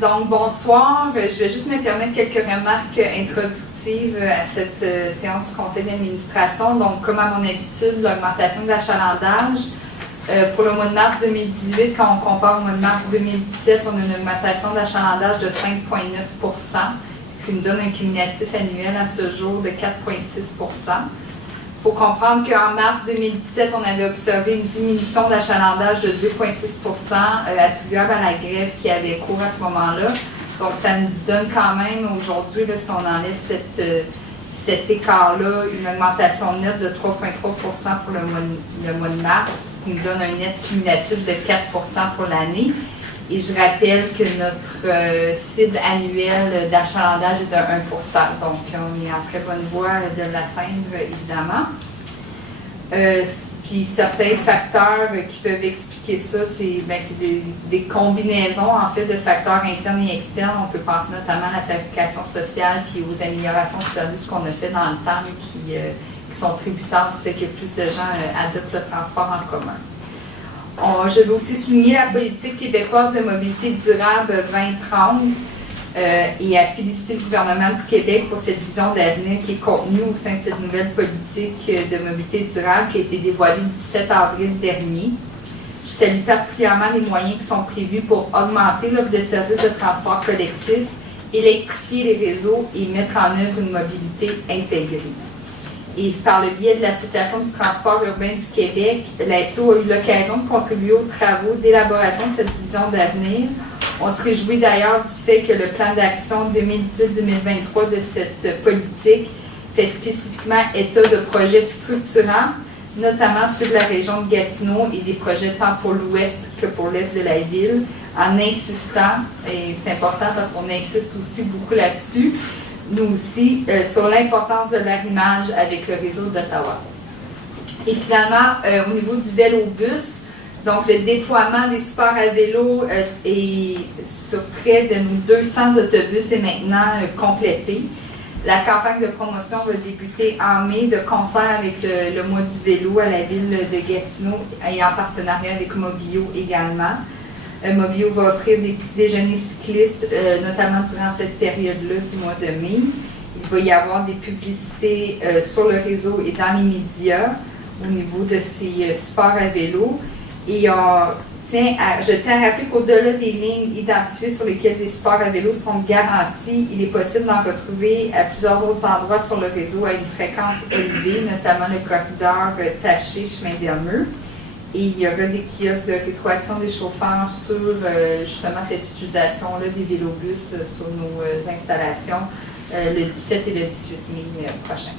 Donc, bonsoir. Je vais juste me permettre quelques remarques introductives à cette séance du conseil d'administration. Donc, comme à mon habitude, l'augmentation de l'achalandage. Pour le mois de mars 2018, quand on compare au mois de mars 2017, on a une augmentation d'achalandage de 5,9 %, ce qui nous donne un cumulatif annuel à ce jour de 4,6 %. Il faut comprendre qu'en mars 2017, on avait observé une diminution d'achalandage de 2,6 % attribuable à la grève qui avait cours à ce moment-là. Donc, ça nous donne quand même aujourd'hui, si on enlève cet écart-là, une augmentation nette de 3,3 % pour le mois de mars, ce qui nous donne un net cumulatif de 4 % pour l'année. Et je rappelle que notre cible annuelle d'achalandage est de 1 %. Donc, on est en très bonne voie de l'atteindre, évidemment. Puis, certains facteurs qui peuvent expliquer ça, c'est des combinaisons, en fait, de facteurs internes et externes. On peut penser notamment à la tarification sociale puis aux améliorations de services qu'on a fait dans le temps qui sont tributaires du fait que plus de gens adoptent le transport en commun. Je veux aussi souligner la politique québécoise de mobilité durable 2030 et à féliciter le gouvernement du Québec pour cette vision d'avenir qui est contenue au sein de cette nouvelle politique de mobilité durable qui a été dévoilée le 17 avril dernier. Je salue particulièrement les moyens qui sont prévus pour augmenter l'offre de services de transport collectif, électrifier les réseaux et mettre en œuvre une mobilité intégrée. Et par le biais de l'Association du transport urbain du Québec, l'ASO a eu l'occasion de contribuer aux travaux d'élaboration de cette vision d'avenir. On se réjouit d'ailleurs du fait que le plan d'action 2018-2023 de cette politique fait spécifiquement état de projets structurants, notamment ceux de la région de Gatineau et des projets tant pour l'ouest que pour l'est de la ville, en insistant, et c'est important parce qu'on insiste aussi beaucoup là-dessus, nous aussi, sur l'importance de l'arrimage avec le réseau d'Ottawa. Et finalement, au niveau du vélo-bus, donc le déploiement des supports à vélo est sur près de 200 autobus est maintenant complété. La campagne de promotion va débuter en mai de concert avec le mois du vélo à la ville de Gatineau et en partenariat avec Mobio également. Mobio va offrir des petits déjeuners cyclistes, notamment durant cette période-là du mois de mai. Il va y avoir des publicités sur le réseau et dans les médias au niveau de ces supports à vélo. Et je tiens à rappeler qu'au-delà des lignes identifiées sur lesquelles des supports à vélo sont garantis, il est possible d'en retrouver à plusieurs autres endroits sur le réseau à une fréquence élevée, notamment le corridor Taché, chemin d'Hermeux. Et il y aura des kiosques de rétroaction des chauffeurs sur justement cette utilisation-là des vélobus sur nos installations le 17 et le 18 mai prochain.